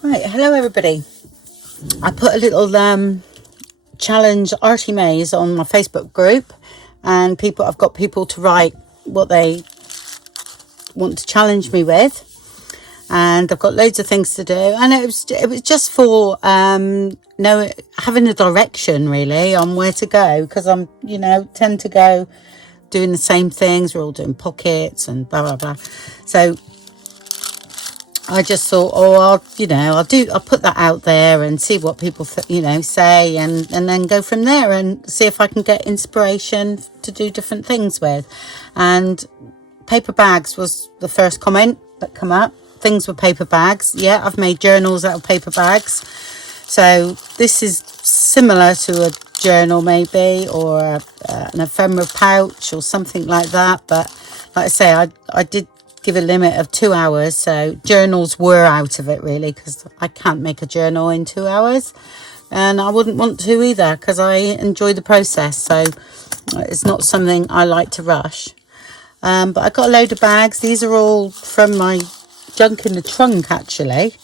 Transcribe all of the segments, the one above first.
Right, hello everybody. I put a little challenge Artymaze on my Facebook group, and I've got people to write what they want to challenge me with, and I've got loads of things to do, and it was just for having a direction really on where to go, because I'm tend to go doing the same things. We're all doing pockets and blah blah blah, so I just thought, I'll put that out there and see what people say, and then go from there and see if I can get inspiration to do different things with. And paper bags was the first comment that come up. Things with paper bags. Yeah, I've made journals out of paper bags. So this is similar to a journal maybe, or an ephemera pouch or something like that. But like I say, I did give a limit of 2 hours, so journals were out of it really, because I can't make a journal in 2 hours, and I wouldn't want to either, because I enjoy the process. So it's not something I like to rush. But I got a load of bags. These are all from my junk in the trunk actually.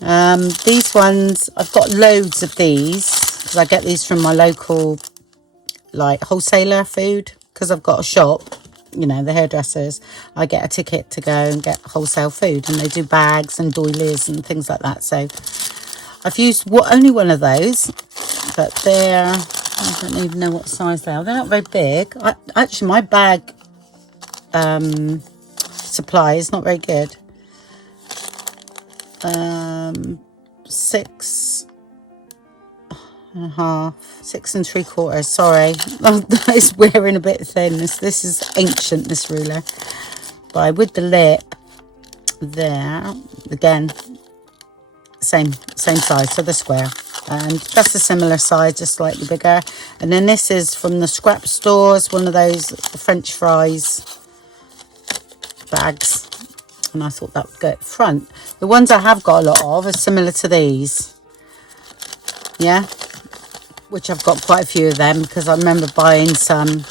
These ones, I've got loads of these because I get these from my local wholesaler food, because I've got a shop, the hairdressers. I get a ticket to go and get wholesale food, and they do bags and doilies and things like that. So I've used only one of those, but I don't even know what size they are. They're not very big. Actually, my bag supply is not very good. 6 3/4. Sorry, that is wearing a bit thin. This is ancient, this ruler. But with the lip there, again, same size, so the square, and that's a similar size, just slightly bigger. And then this is from the scrap stores, one of those French fries bags, and I thought that would go at the front. The ones I have got a lot of are similar to these, yeah, which I've got quite a few of them, because I remember buying some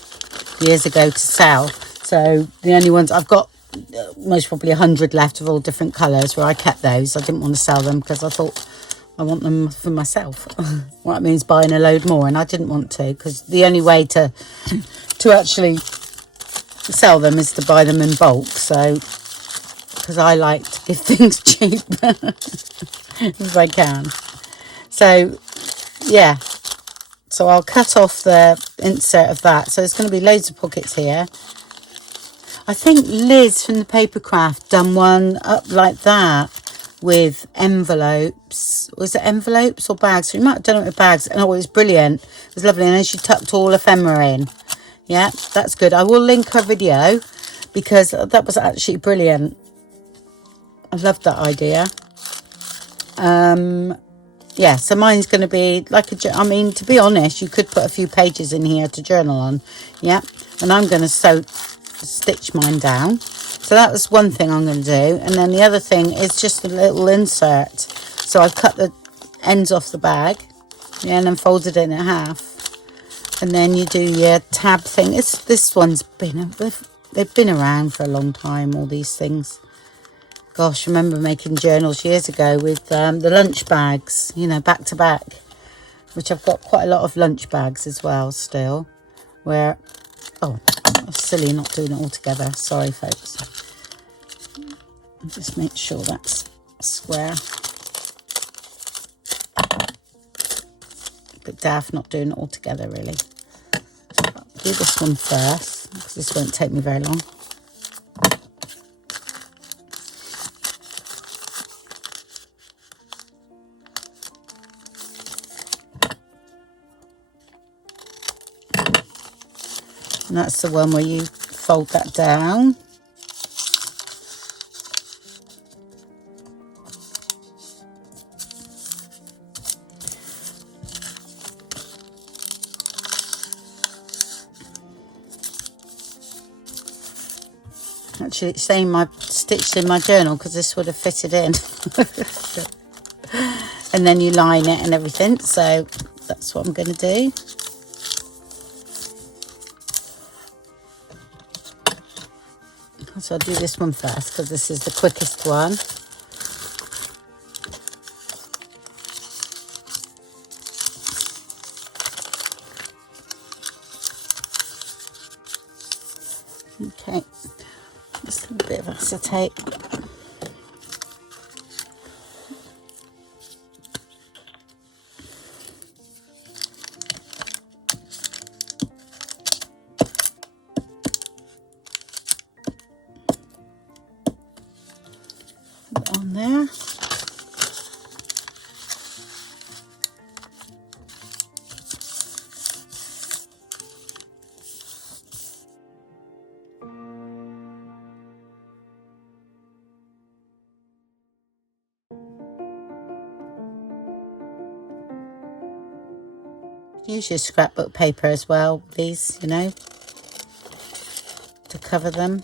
years ago to sell. So the only ones I've got, most probably 100 left of all different colours, where I kept those. I didn't want to sell them because I thought I want them for myself. What that means, buying a load more, and I didn't want to, because the only way to actually sell them is to buy them in bulk. So because I like to give things cheap if I can. So yeah, so I'll cut off the insert of that. So there's going to be loads of pockets here. I think Liz from the Papercraft done one up like that with envelopes. Was it envelopes or bags? So you might have done it with bags. And it was brilliant. It was lovely. And then she tucked all ephemera in. Yeah, that's good. I will link her video, because that was actually brilliant. I loved that idea. Yeah, so mine's going to be like to be honest, you could put a few pages in here to journal on. Yeah, and I'm going to stitch mine down. So that was one thing I'm going to do. And then the other thing is just a little insert. So I've cut the ends off the bag, yeah, and then folded it in half. And then you do your tab thing. This one's they've been around for a long time, all these things. Gosh, I remember making journals years ago with the lunch bags, back to back, which I've got quite a lot of lunch bags as well still, where, oh, silly not doing it all together. Sorry, folks. Just make sure that's square. Bit daft not doing it all together, really. I'll do this one first, because this won't take me very long. And that's the one where you fold that down. Actually, it's saying I stitched in my journal, because this would have fitted in. And then you line it and everything. So that's what I'm going to do. So I'll do this one first, because this is the quickest one. Okay, just a bit of acetate. Put it on there. Use your scrapbook paper as well, please, you know, to cover them.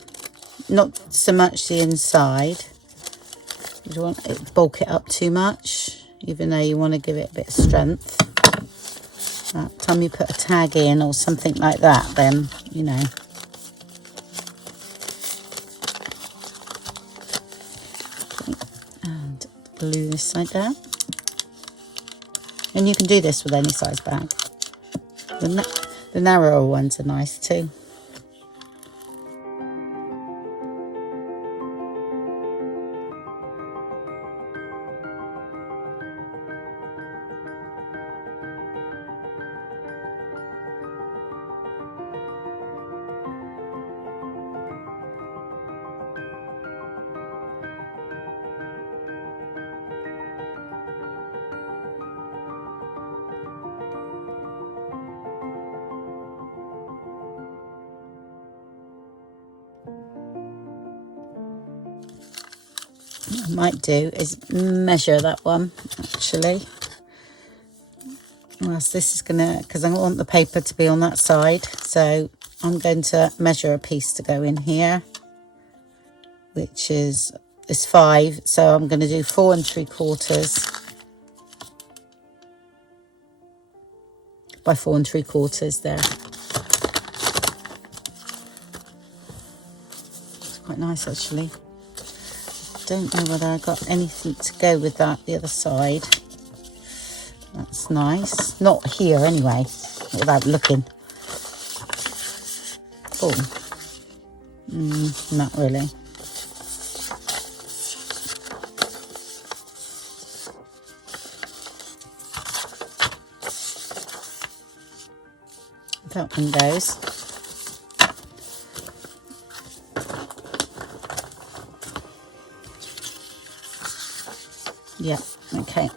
Not so much the inside. You don't want it bulk it up too much, even though you want to give it a bit of strength. By the time you put a tag in or something like that, then, you know. Okay. And glue this side down. And you can do this with any size bag. The narrower ones are nice too. What I might do is measure that one actually. Whilst this is gonna, because I want the paper to be on that side, so I'm going to measure a piece to go in here, which is 5. So I'm going to do 4 3/4 by 4 3/4 there. It's quite nice actually. Don't know whether I got anything to go with that the other side. That's nice. Not here anyway, without looking. Oh, not really. That one goes. Yeah, okay.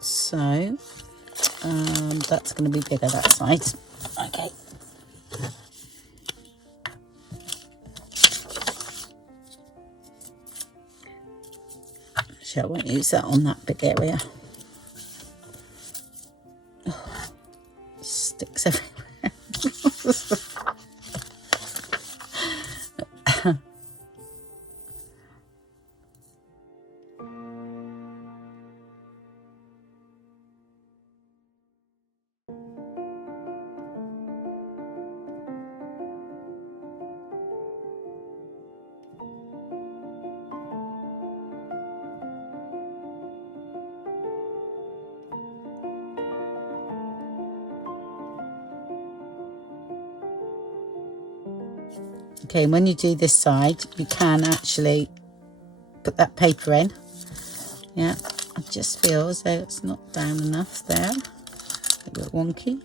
So that's going to be bigger that side. Okay. Actually, I won't use that on that big area. Oh, sticks everywhere. Okay, when you do this side, you can actually put that paper in. Yeah, I just feel as though it's not down enough there. A bit wonky.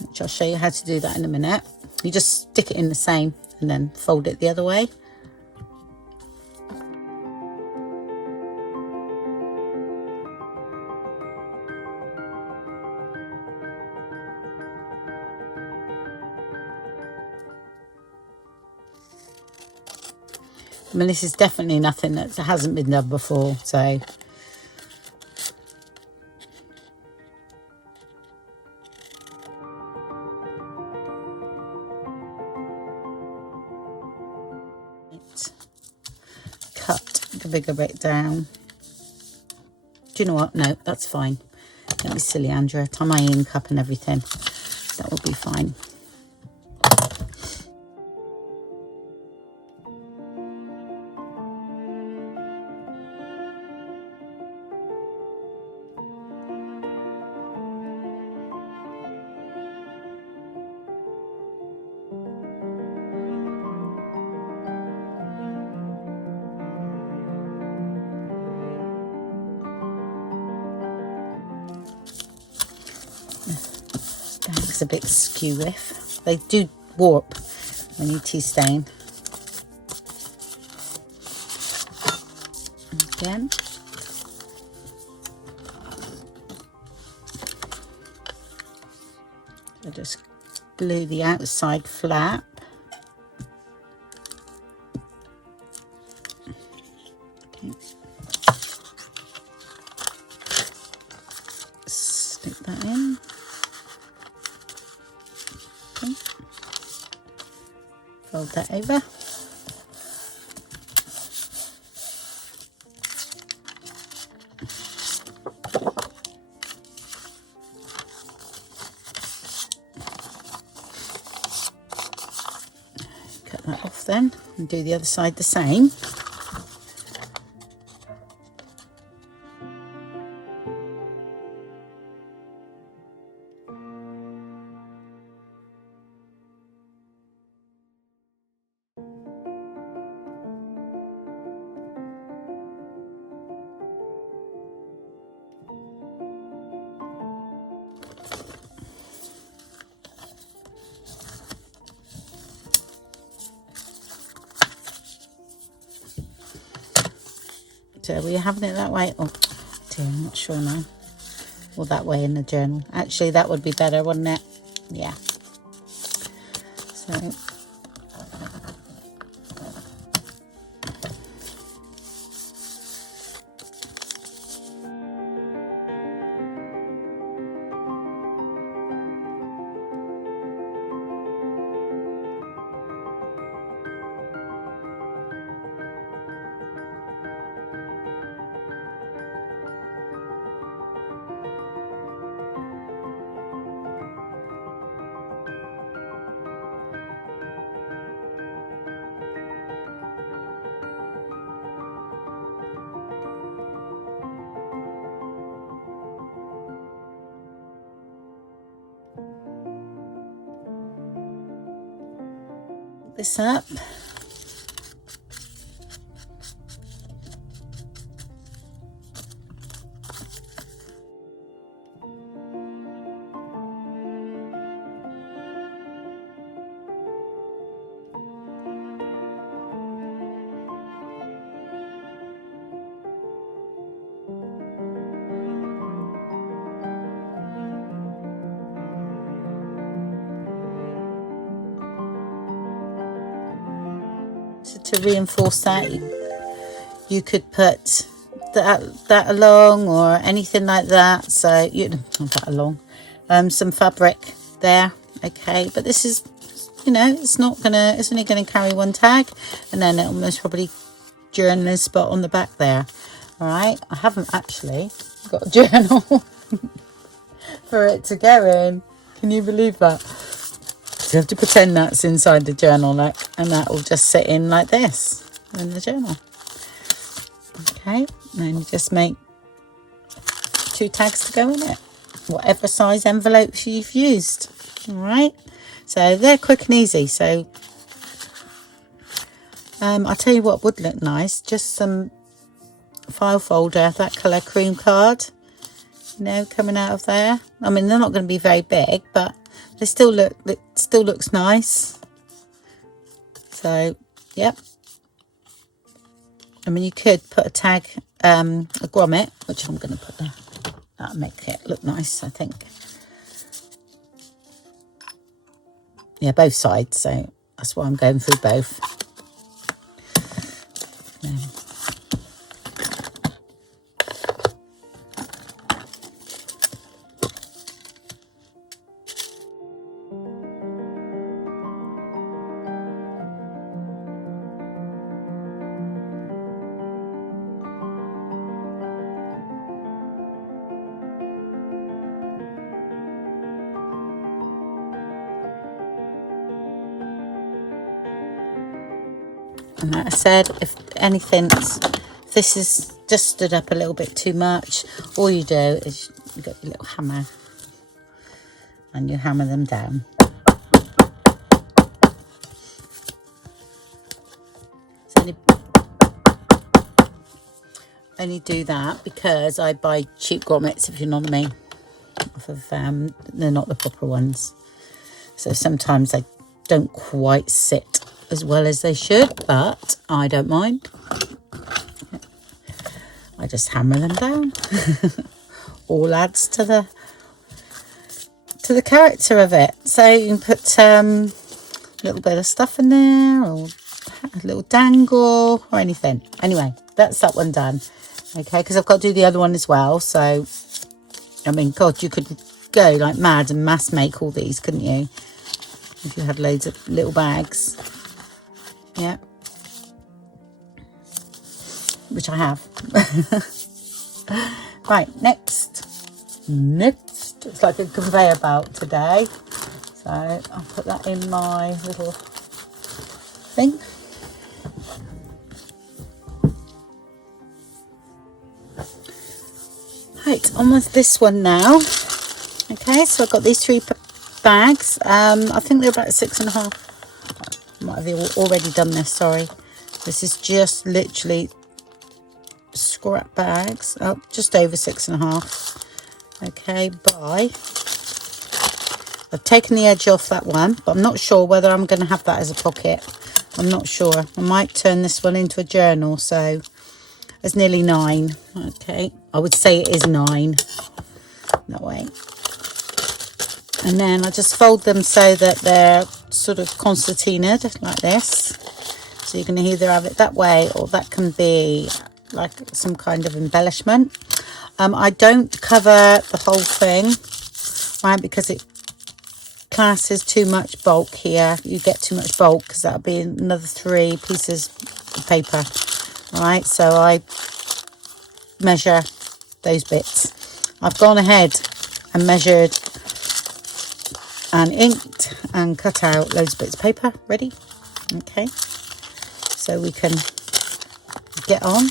Which I'll show you how to do that in a minute. You just stick it in the same and then fold it the other way. I mean, this is definitely nothing that hasn't been done before, so. Cut the bigger bit down. Do you know what? No, that's fine. Don't be silly, Andrea. Tie my ink up and everything. That will be fine. tags a bit skew with. They do warp when you tea stain. Again. I just glue the outside flap. Okay. Stick that in. Okay. Fold that over. Cut that off then and do the other side the same. So were you having it that way? Oh dear, I'm not sure now. Or that way in the journal. Actually, that would be better, wouldn't it? Yeah. So this up. To reinforce that, you could put that along or anything like that. So you not that along, some fabric there. Okay, but this is, you know, it's only gonna carry one tag, and then it'll most probably journal a spot on the back there. All right, I haven't actually got a journal for it to go in. Can you believe that? So you have to pretend that's inside the journal, like, and that will just sit in like this in the journal. Okay, and then you just make 2 tags to go in it, whatever size envelopes you've used. All right, so they're quick and easy. So I'll tell you what would look nice, just some file folder, that colour cream card, you know, coming out of there. I mean, they're not going to be very big, but they still look, it still looks nice. So yep, I mean, you could put a tag, a grommet, which I'm going to put there. That'll make it look nice, I think. Yeah, both sides, so that's why I'm going through both. And like I said, if this is just stood up a little bit too much, all you do is you got your little hammer and you hammer them down. So only do that because I buy cheap grommets, if you know what I mean. Off of they're not the proper ones. So sometimes they don't quite sit as well as they should, but I don't mind. I just hammer them down. All adds to the character of it. So you can put a little bit of stuff in there, or a little dangle, or anything. Anyway, that's that one done. Okay, because I've got to do the other one as well. So, I mean, God, you could go like mad and mass make all these, couldn't you? If you had loads of little bags. Yeah. Which I have. Right, next. It's like a conveyor belt today. So I'll put that in my little thing. Right, on with this one now. Okay, so I've got these 3 bags. I think they're about 6.5. I might have already done this, sorry. This is just literally scrap bags. Oh, just over 6.5. Okay, I've taken the edge off that one, but I'm not sure whether I'm going to have that as a pocket. I'm not sure. I might turn this one into a journal, so it's nearly 9. Okay, I would say it is 9. No way. And then I just fold them so that they're sort of concertinaed like this. So you can either have it that way, or that can be like some kind of embellishment. I don't cover the whole thing, right, because it classes too much bulk here. You get too much bulk because that'll be another 3 pieces of paper. All right, so I measure those bits. I've gone ahead and measured and inked and cut out loads of bits of paper ready. Okay, so we can get on.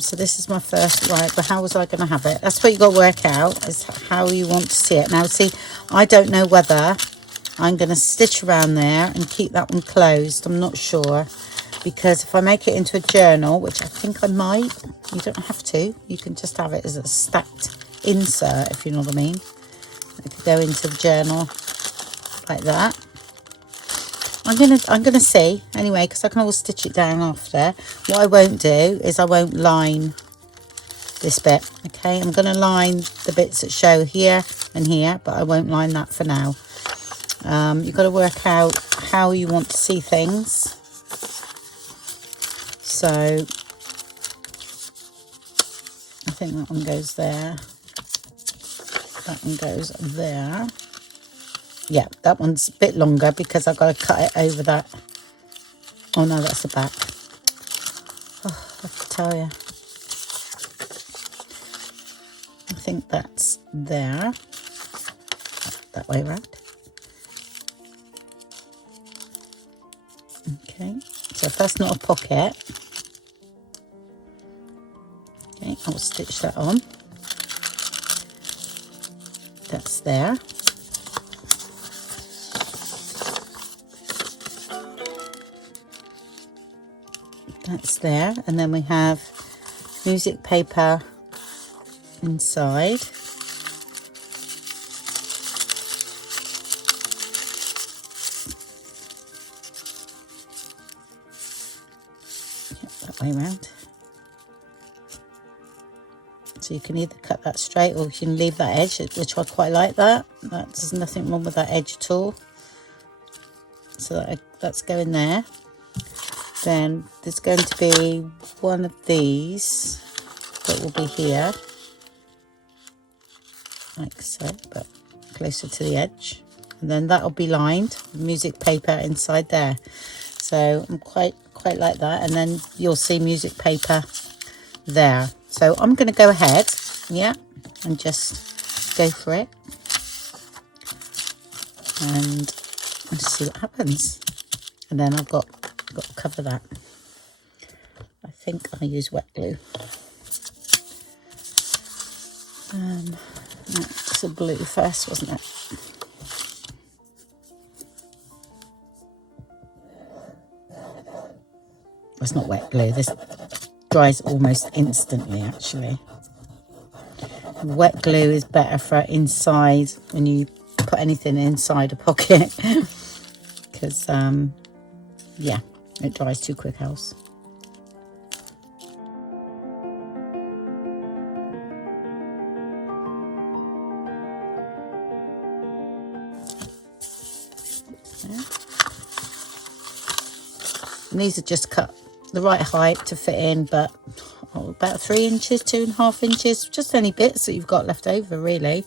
So this is my first, right, but how was I going to have it? That's what you got to work out, is how you want to see it. Now, see, I don't know whether I'm going to stitch around there and keep that one closed. I'm not sure, because if I make it into a journal, which I think I might, you don't have to. You can just have it as a stacked insert, if you know what I mean. It could go into the journal like that. I'm gonna see anyway, because I can always stitch it down after. What I won't do is I won't line this bit. Okay, I'm gonna line the bits that show here and here, but I won't line that for now. You've got to work out how you want to see things. So I think that one goes there. That one goes there. Yeah, that one's a bit longer because I've got to cut it over that. Oh no, that's the back. Oh, I have to tell you. I think that's there. That way around. Okay, so if that's not a pocket, okay, I'll stitch that on. That's there. That's there, and then we have music paper inside. Yep, that way around. So you can either cut that straight, or you can leave that edge, which I quite like that. There's nothing wrong with that edge at all. So that's going there. Then there's going to be one of these that will be here, like so, but closer to the edge. And then that'll be lined with music paper inside there. So I'm quite like that. And then you'll see music paper there. So I'm going to go ahead, yeah, and just go for it. And let's see what happens. And then I've got to cover that. I think I use wet glue. It's a blue first, wasn't it? It's not wet glue. This dries almost instantly, actually. wet glue is better for inside when you put anything inside a pocket, because yeah, it dries too quick else. And these are just cut the right height to fit in, but about 3 inches, 2.5 inches, just any bits that you've got left over, really.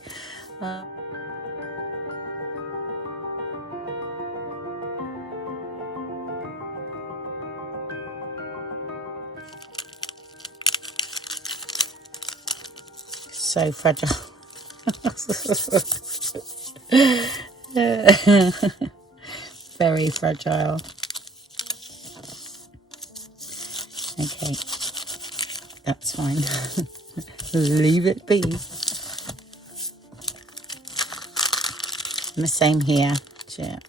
So fragile. Very fragile. Okay, that's fine. Leave it be. And the same here. Yeah.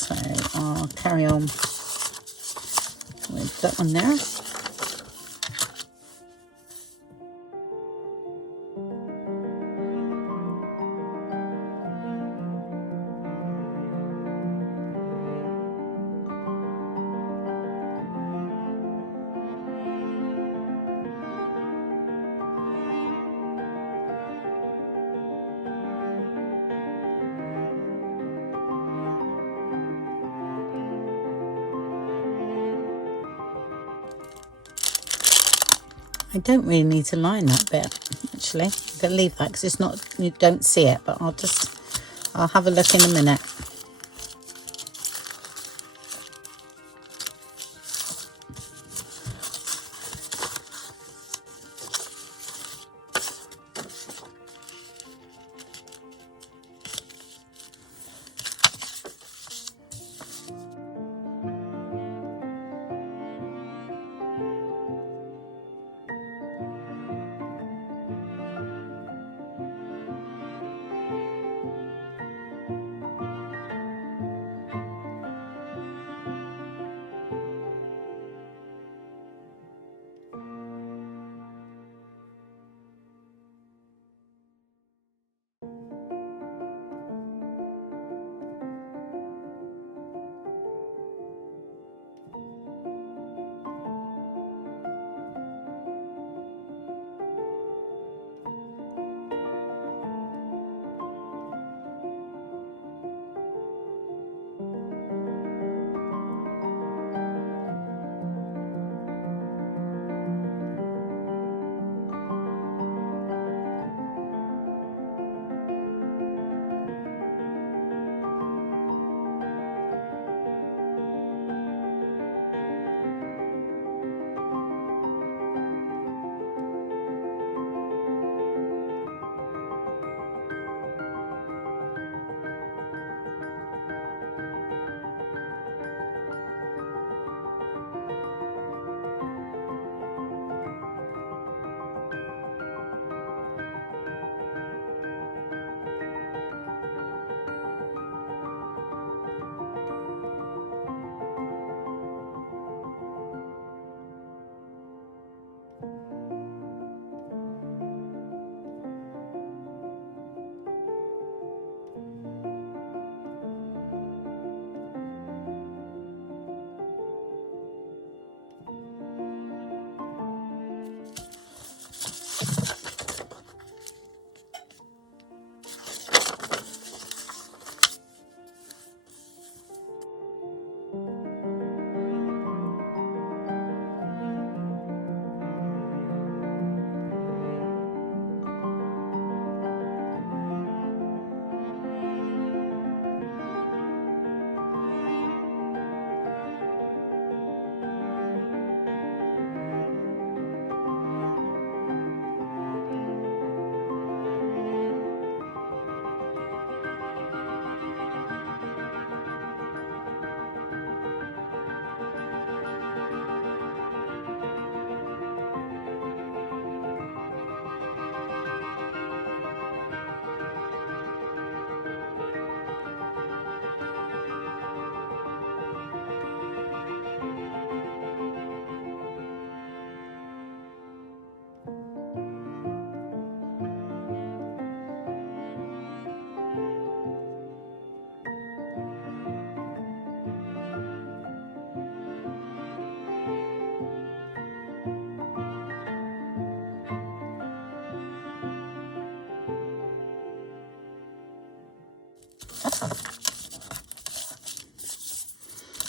So I'll carry on with that one there. I don't really need to line that bit, actually. I'm going to leave that because it's not, you don't see it, but I'll have a look in a minute.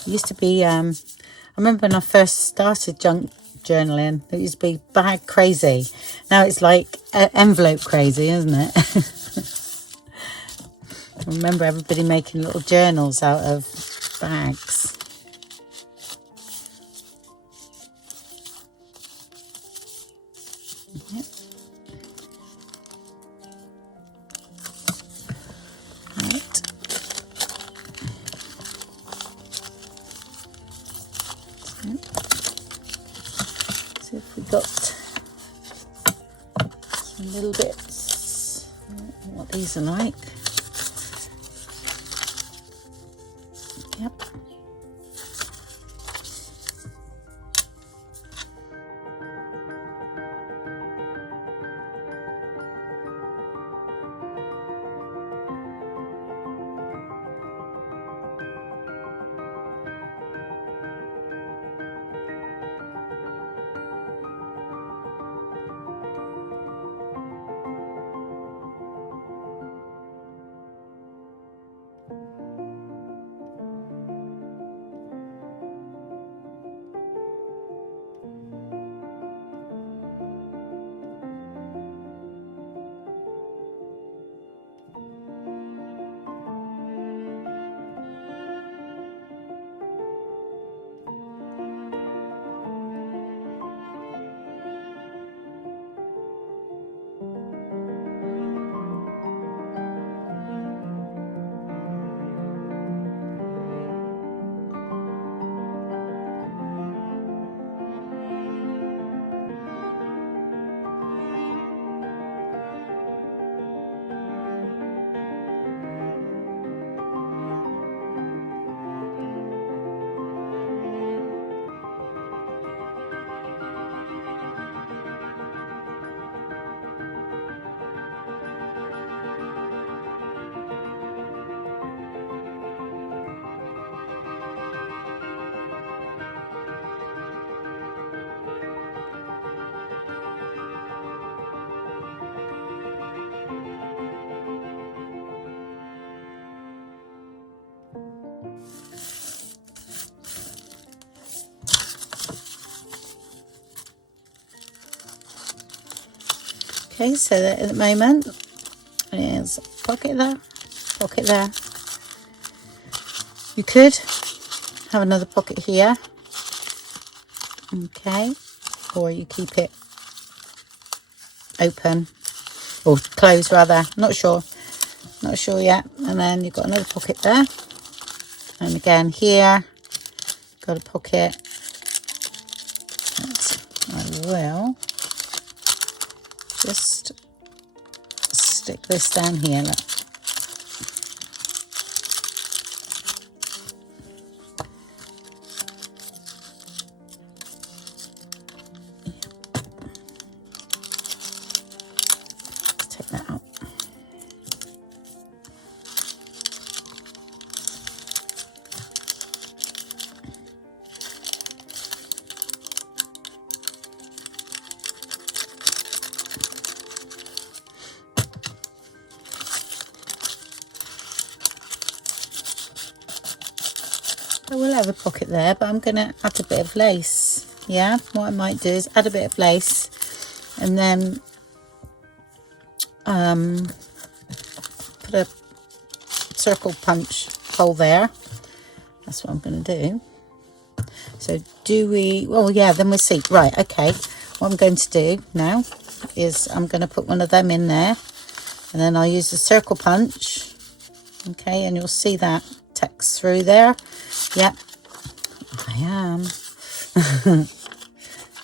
It used to be, I remember when I first started junk journaling, it used to be bag crazy. Now it's like envelope crazy, isn't it? I remember everybody making little journals out of bags. Yep. Right. See if we got some little bits. I don't know what these are like. Yep. Okay, so that at the moment is pocket there, pocket there. You could have another pocket here, okay, or you keep it open or closed rather, not sure yet. And then you've got another pocket there, and again here got a pocket. I will just stick this down here, look. Take that out. I will have a pocket there, but I'm going to add a bit of lace. Yeah, what I might do is add a bit of lace and then put a circle punch hole there. That's what I'm going to do. So do we, well, yeah, then we'll see. Right, okay. What I'm going to do now is I'm going to put one of them in there, and then I'll use the circle punch. Okay, and you'll see that text through there. Yep, I am.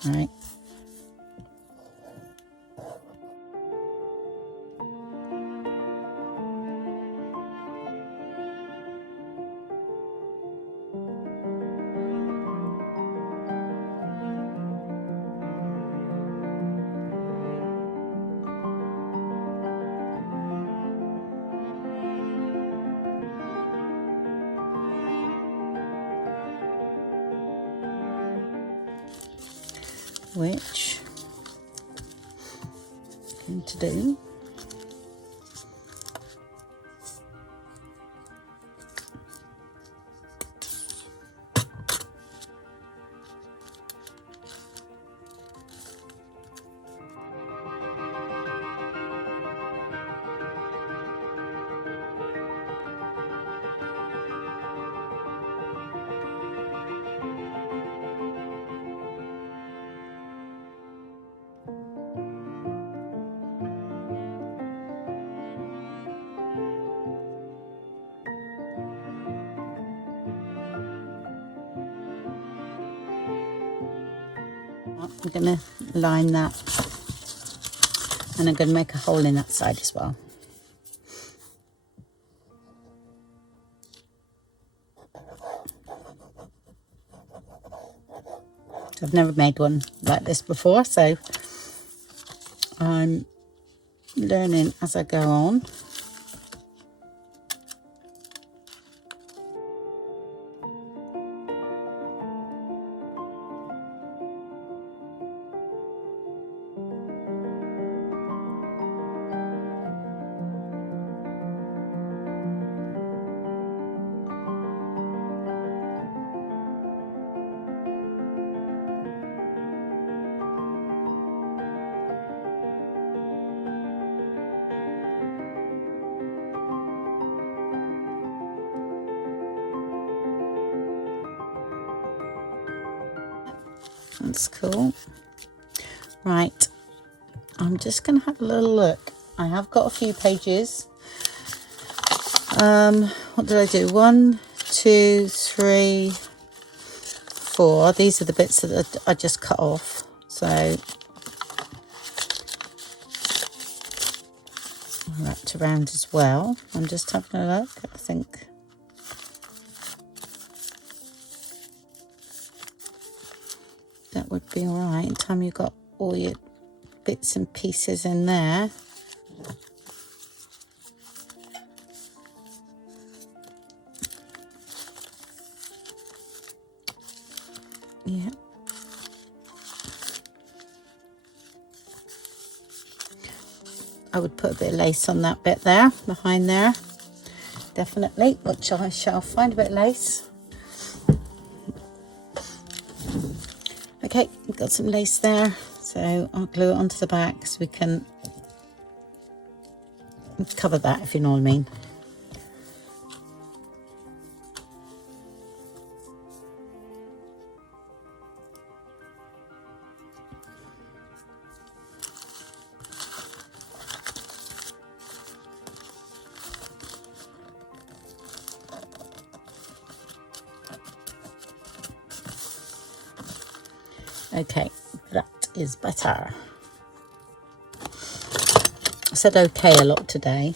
All right. Which I'm going to do I'm going to line that, and I'm going to make a hole in that side as well. I've never made one like this before, so I'm learning as I go on. That's cool. Right, I'm just going to have a little look. I have got a few pages. What did I do? 1, 2, 3, 4. These are the bits that I just cut off. So I wrapped around as well. I'm just having a look. I think that would be all right. In time you've got all your bits and pieces in there. Yeah. I would put a bit of lace on that bit there, behind there. Definitely, which I shall find a bit of lace. Okay, we've got some lace there, so I'll glue it onto the back so we can cover that, if you know what I mean. Okay, that is better. I said okay a lot today.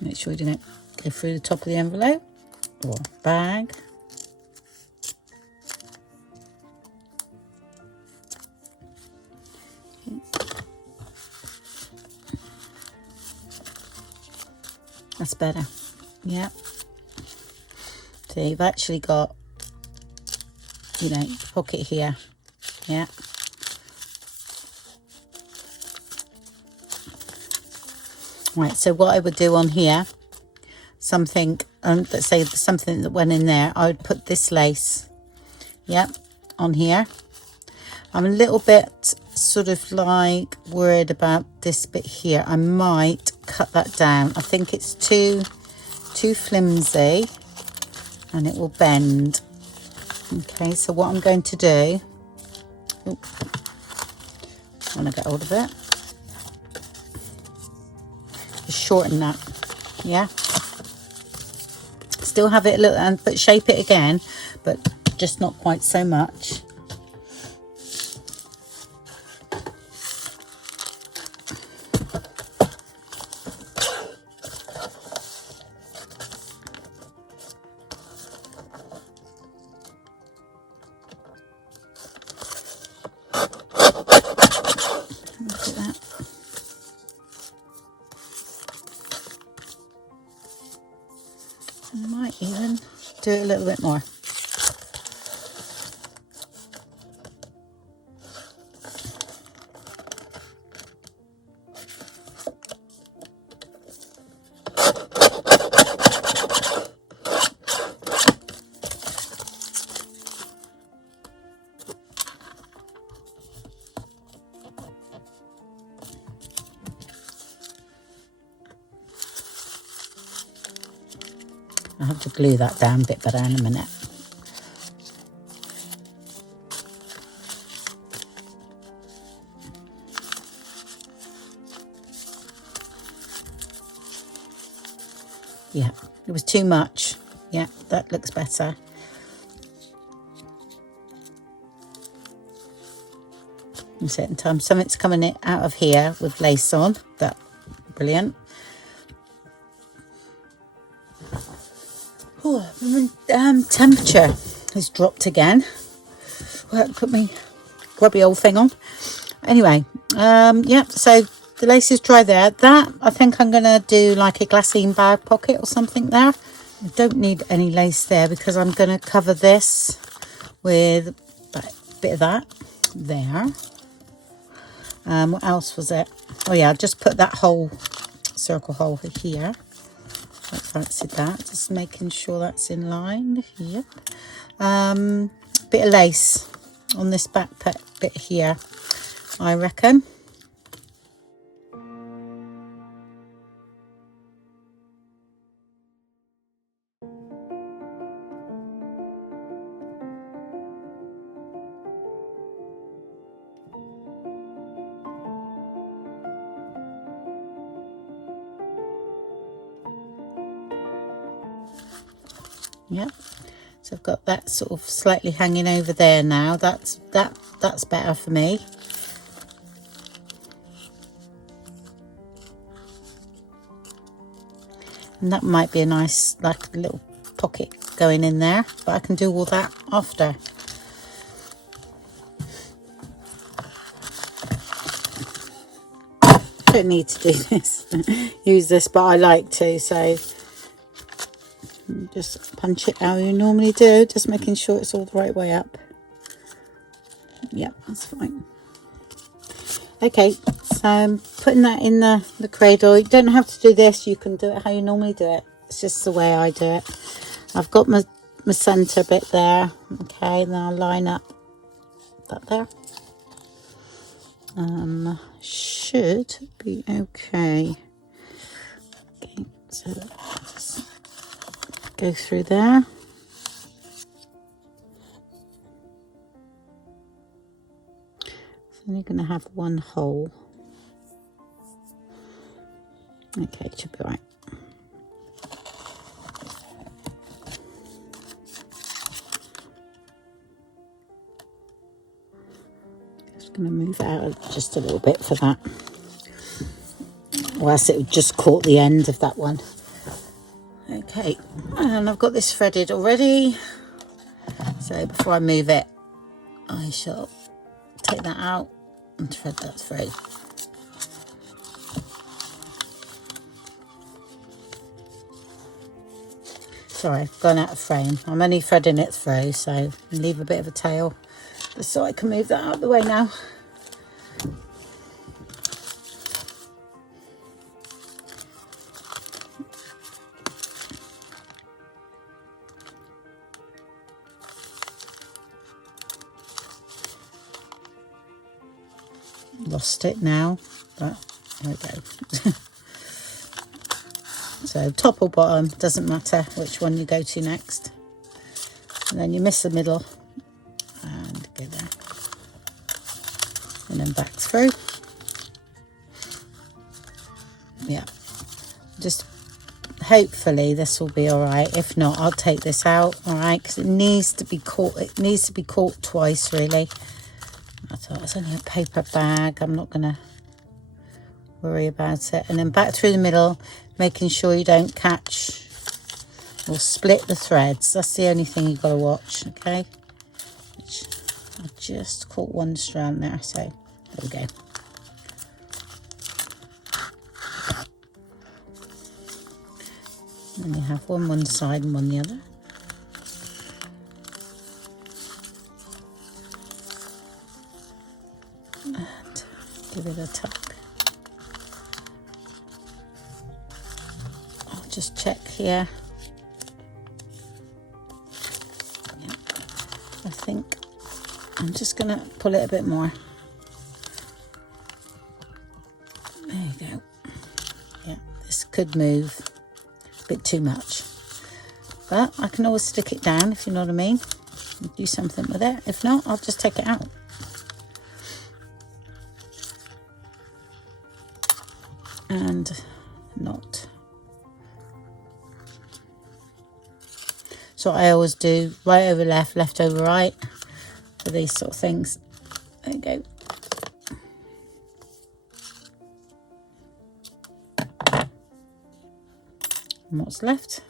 Make sure you don't go through the top of the envelope or bag. That's better. Yeah. So you've actually got, you know, pocket here. Yeah. Right, so what I would do on here, something, let's say something that went in there, I would put this lace, yeah, on here. I'm a little bit sort of like worried about this bit here. I might cut that down. I think it's too flimsy and it will bend. Okay, so what I'm going to do, I want to get hold of it, is shorten that, yeah. Still have it a little, but shape it again, but just not quite so much. I might even do it a little bit more. I'll have to glue that down a bit better in a minute. Yeah, it was too much. Yeah, that looks better. certain time. Something's coming out of here with lace on. That brilliant. Oh, temperature has dropped again. Well, put me grubby old thing on. Anyway, yeah, so the lace is dry there. That, I think I'm going to do like a glassine bag pocket or something there. I don't need any lace there because I'm going to cover this with a bit of that there. What else was it? Oh yeah, I just put that whole circle hole here. I fancied that. Just making sure that's in line. Yep. Bit of lace on this back bit here, I reckon. Yep. So I've got that sort of slightly hanging over there now. That's better for me. And that might be a nice, like, little pocket going in there, but I can do all that after. I don't need to do this, use this, but I like to, so just punch it how you normally do, just making sure it's all the right way up. Yep, that's fine. Okay, so I'm putting that in the cradle. You don't have to do this, you can do it how you normally do it. It's just the way I do it. I've got my centre bit there. Okay, then I'll line up that there. Should be okay. Okay, so just go through there. Only going to have one hole. Okay, it should be right. Just going to move out just a little bit for that. Or else it would just caught the end of that one. Okay, and I've got this threaded already. So before I move it, I shall take that out and thread that through. Sorry, I've gone out of frame. I'm only threading it through, so leave a bit of a tail just so I can move that out of the way now. Lost it now, but there we go. So top or bottom, doesn't matter which one you go to next. And then you miss the middle and go there. And then back through. Yeah, just hopefully this will be all right. If not, I'll take this out, all right, because it needs to be caught. It needs to be caught twice, really. I thought it's only a paper bag. I'm not going to worry about it. And then back through the middle, making sure you don't catch or split the threads. That's the only thing you've got to watch, okay? Which I just caught one strand there, so there we go. And you have one side and one the other. And give it a tuck. I'll just check here. Yeah. I think I'm just going to pull it a bit more. There you go. Yeah, this could move a bit too much. But I can always stick it down, if you know what I mean. Do something with it. If not, I'll just take it out. And knot. So I always do right over left, left over right for these sort of things. There you go. And what's left?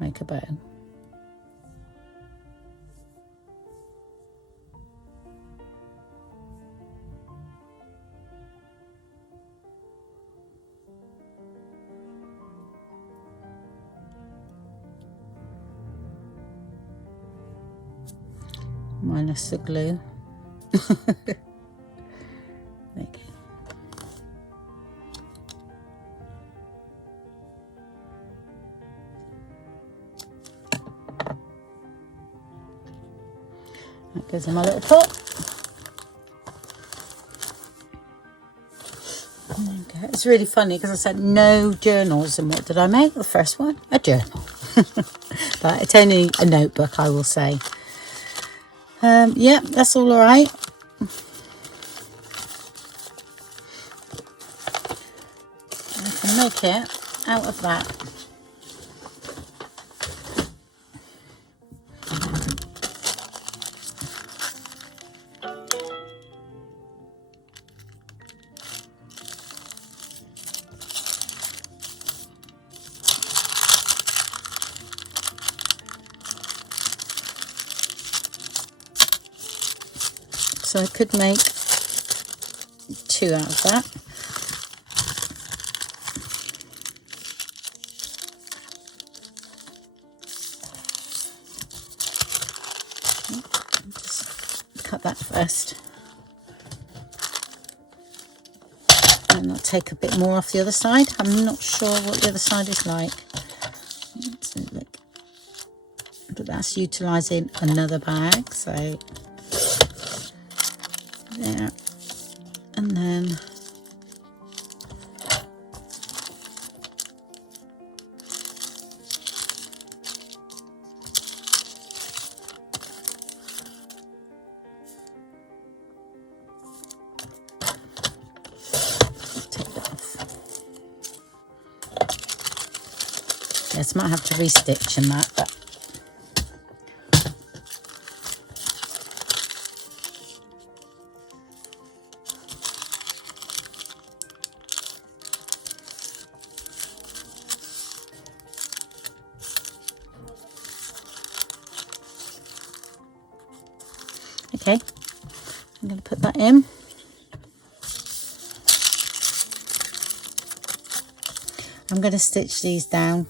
Make a bow. Minus the glue. There you go. That goes in my little pot. Okay. It's really funny because I said no journals, and what did I make? The first one? A journal. But it's only a notebook, I will say. Yeah, that's all right. I can make it out of that. So I could make 2 out of that. Just cut that first. And I'll take a bit more off the other side. I'm not sure what the other side is like. Let's look. But that's utilising another bag, so there, and then take that off. Yes, might have to restitch and that, but okay, I'm going to put that in. I'm going to stitch these down.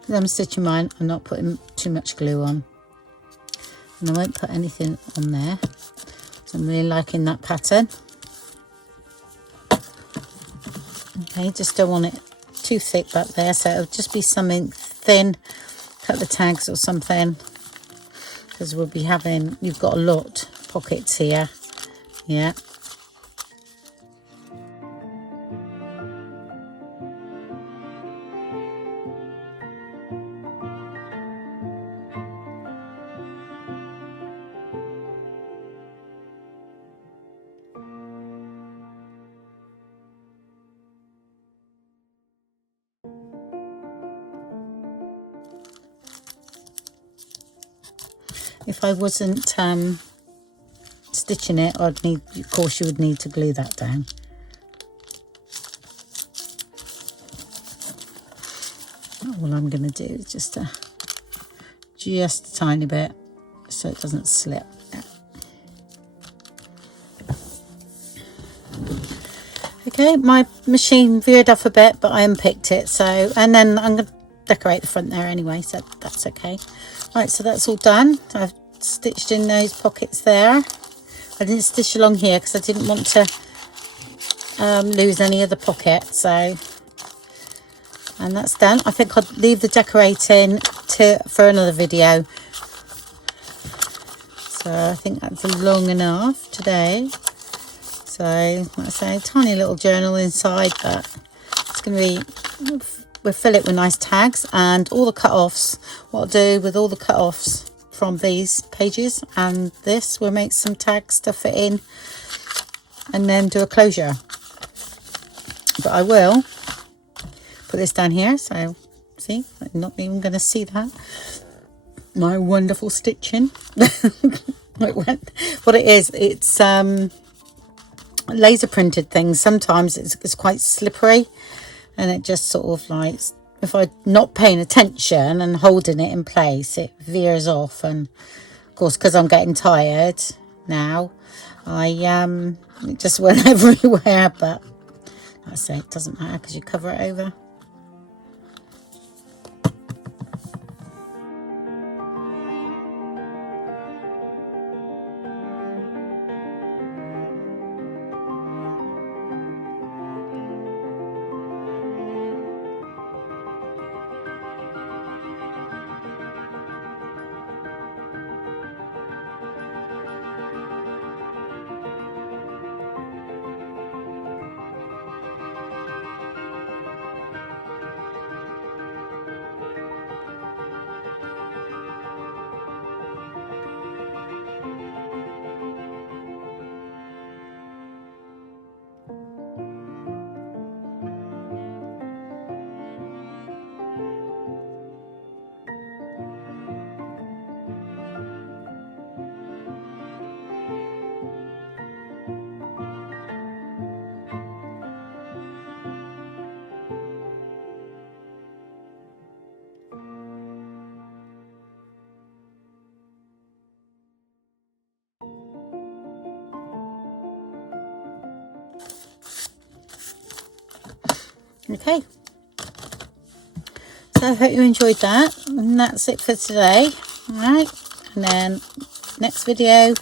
Because I'm stitching mine, I'm not putting too much glue on, and I won't put anything on there. So I'm really liking that pattern. Okay, just don't want it too thick back there, so it'll just be something thin. Cut the tags or something, because we'll be having, you've got a lot of pockets here. Yeah. If I wasn't stitching it, I'd need, of course you would need to glue that down. All I'm going to do is just a tiny bit so it doesn't slip. Okay, my machine veered off a bit, but I unpicked it, so, and then I'm going to decorate the front there anyway, so that's okay. Right, so that's all done. I've stitched in those pockets there. I didn't stitch along here because I didn't want to lose any of the pockets. So, and that's done. I think I'll leave the decorating for another video. So I think that's long enough today. So like I say, tiny little journal inside, but it's going to be, we'll fill it with nice tags and all the cut-offs. What I'll do with all the cut-offs from these pages and this, we'll make some tags to fit in and then do a closure. But I will put this down here, so see, I'm not even going to see that. My wonderful stitching. What it is, it's laser printed things. Sometimes it's quite slippery, and it just sort of like, if I'm not paying attention and holding it in place, it veers off. And of course, because I'm getting tired now, it just went everywhere. But like I say, it doesn't matter because you cover it over. Okay, so I hope you enjoyed that, and that's it for today. All right, and then next video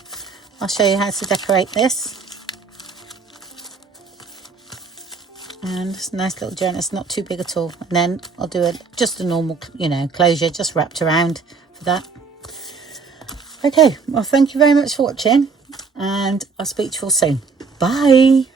I'll show you how to decorate this. And it's a nice little journal, it's not too big at all. And then I'll do just a normal, closure, just wrapped around for that. Okay, well, thank you very much for watching, and I'll speak to you all soon. Bye.